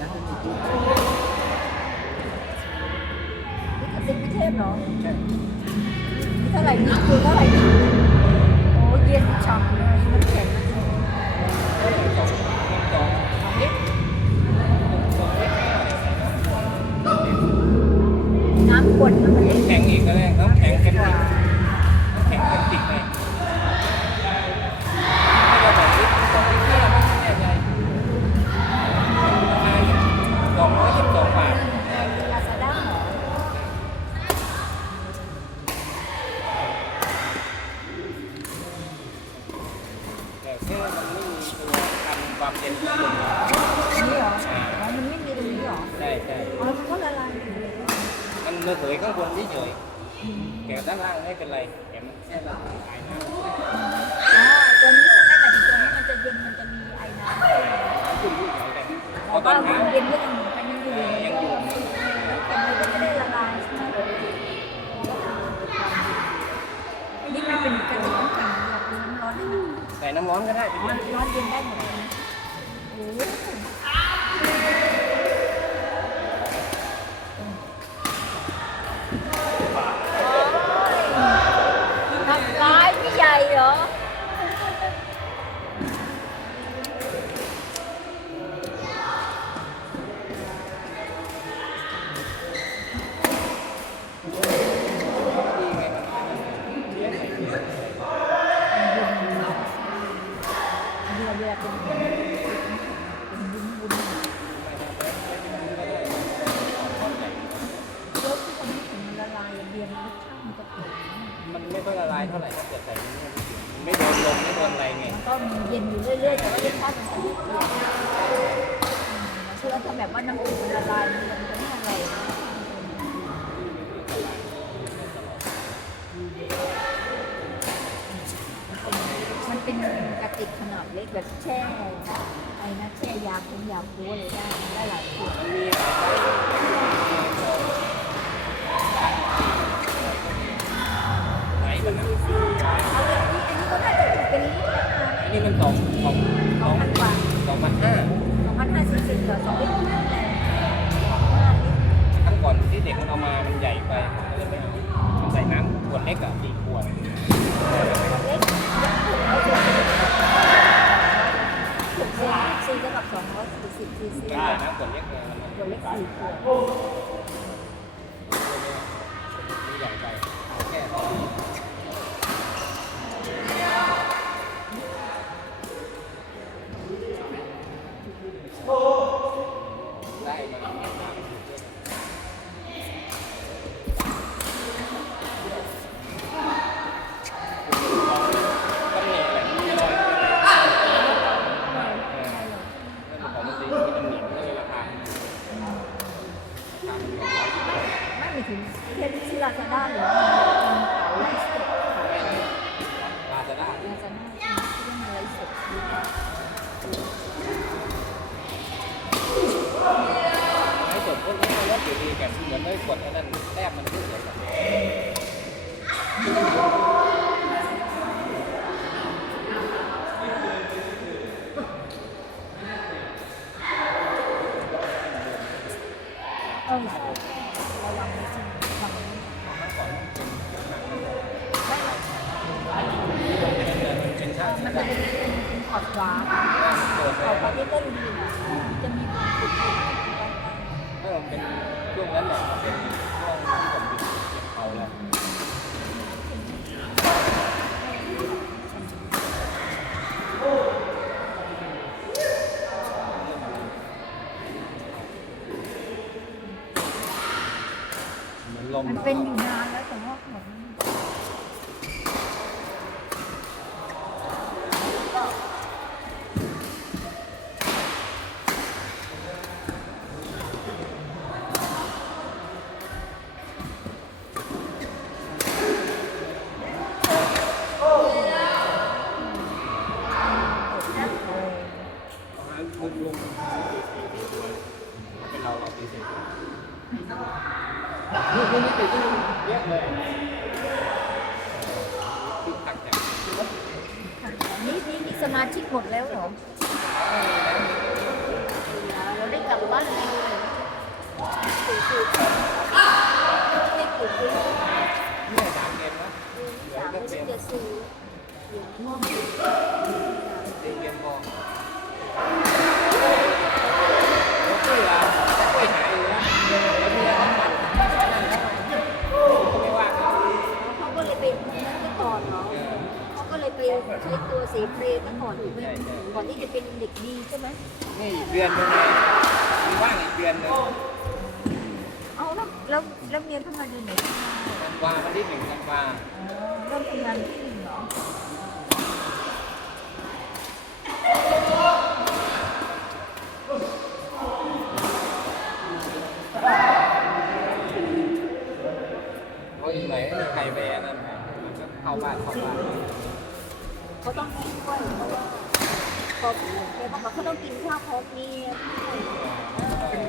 นะนี่คือสิบพิเทพเหรอใช่นี่เท่าไหร่นี่คือเท่าไหร่นี่โอ้เย็นฉ่ำเลยน้ำแข็งน้ำขวดมันเล็กแข็งอีกก็ได้น้ำแข็งกันติก ระเหยข้างบนเฉยๆแต่ด้านล่างไม่เป็นไรแต่มันแค่ระเหยไอ้น้ำอ๋อตัวนี้ใช่ไหมแต่ตัวนี้มันจะเย็นมันจะมีไอ้น้ำขึ้นเฉยแต่พอ๋ออตตอนนเช้เย็นก็ยังมันยังอยู่ยังอยู่แต่มันก็ไม่ได้ละลายใช่ไหมนี่มันเป็นกระติกน้ำแข็งแบบน้ำร้อนได้ไหมใส่น้ำร้อนก็ได้ไปร้ดิอนร้อนเย็นได้หมดเลยนะโอ้ เรือเรือเป็นเป็นบุ้นบุ้นไม่ทำแล้วไม่ทำก็ได้ทอดใหญ่รสที่ทำให้ถึงมันละลายเบียร์มันรสชาติมันจะเปลี่ยนมันไม่ค่อยละลายเท่าไหร่ถ้าเกิดใส่ไม่โดนลมไม่โดนอะไรไงมันก็มีเย็นอยู่เรื่อยๆแต่ว่ารสชาติมันจะไม่เปลี่ยนเชื่อถ้าแบบว่าน้ำอุ่นมันละลายมันจะไม่อร่อยนะมันเป็นก ระติกขนาดเล็กแบบแช่ไอ้นะแช่ยาคุ้มยาคูอะไรได้ได้หลายขวดไหนมันนะอันนี้ก็น่าจะเป็นลิตรนะคะอันนี้มันสองสอง ร้อยสี่สิบซีซีได้น้ำขวดเล็กเลยมันตัวเล็กสี่ขวดมันใหญ่ไปเอาแค่ ไม่ไม่ไม่มีถึงเทนที่ลาซาด้าหรือว่ามันขายไลฟ์สดขายลาซาด้าลาซาด้าใช่ไหมที่มันไลฟ์สดให้ส่วนพวกนี้ลดอยู่ดีกันเหมือนได้กดอันนั้น มันจะเป็นขอดขวาตรวจขอดขวาบที่ต้นดินจะมีความขุ่นๆถ้ามันเป็นช่วงนั้นแหละเป็นช่วงที่ผมเก็บเอาแล้วมันเป็นอยู่นา ลูกนี้ติดลูกเนี่นี่สมาชิกหมดแล้วเหรอเราได้กลับบ้านเลยสามชิ้นจะซื้อเกมบอล เดือนหนึงเอาแล้วแล้วแล้วเมียทำงานอยู่ไหนธันวาวันที่หนึ่งธันวาอ๋อเริ่มทำงานที่หนึ่งเหรอเพราะอีกหน่อยไม่มีใครไปอันนั่นไงมันก็เข้าบ้านเข้าบ้านเขาต้องกินด้วยเพราะว่าพอแกบอกว่าเขาต้องกินข้าวพร้อมนี้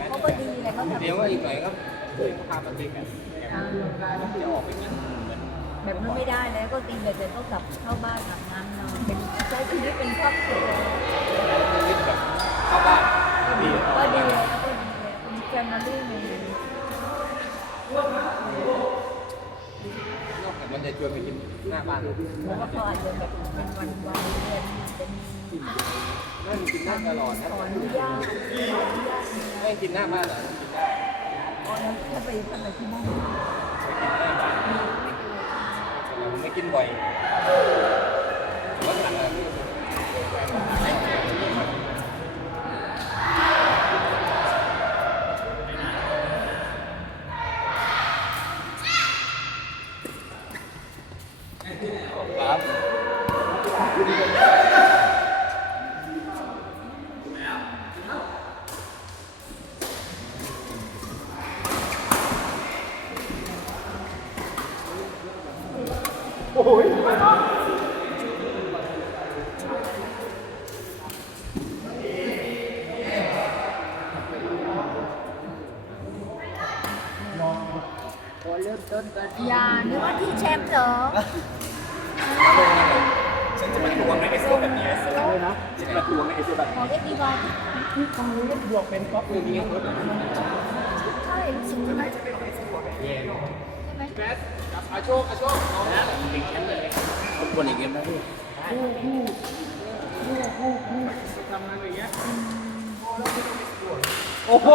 เขาก็ดีไงเขาทำเดี๋ยวว่าอีกหน่อยก็เดี๋ยวพามาตีกันจะออกไปงั้นเหมือนแบบนั้นไม่ได้แล้วก็ตีแบบเดี๋ยวต้องกลับเข้าบ้านอาบน้ำนอนเป็นใช้ชีวิตเป็นครอบครัวชีวิตแบบเข้าบ้านดีก็ดีเลยแล้วก็ดีเลยเป็นแฟมิลี่ไงนอก จากมันจะชวนไปกินหน้าบ้านเพราะว่าเขาอาจจะแบบเป็นวันวันเดือนจะมีนั่นกินได้ตลอดนะขออนุญาตขออนุญาตไม่กินหน้าบ้านเหรอกินได้อ๋อแล้วถ้าไปทำอะไรที่บ้านกินหน้าบ้านแต่เราไม่กินบ่อย ครับอย่านึกว่าที่แชมป์เหรอ ฉันจะมาทวงในไอโซแบบนี้เลยนะฉันจะมา ทวงในไอโซแบบขอเอ็กดีบอลบวกเป็นก๊อปเลยนี้ใช่รู้สึกใช่ไหมเย่ใช่ไหมแบสกับอาโชคอาโชคเอาแล้วถึงแชมป์เลยคนบนอีกเกมนะพี่โอ้โห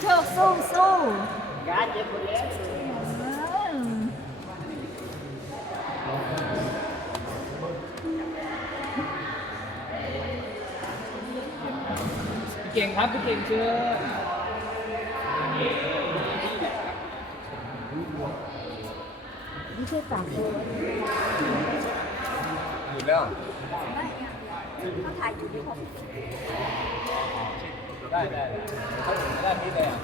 โชคสู้สู้การเจ็บหมดแล้ว เก่งครับพี่เก่งเชื่อไม่ใช่สามคนหยุดแล้วไม่เขาถ่ายอยู่ที่เขาได้ได้เขาถึงได้พี่เลยอะ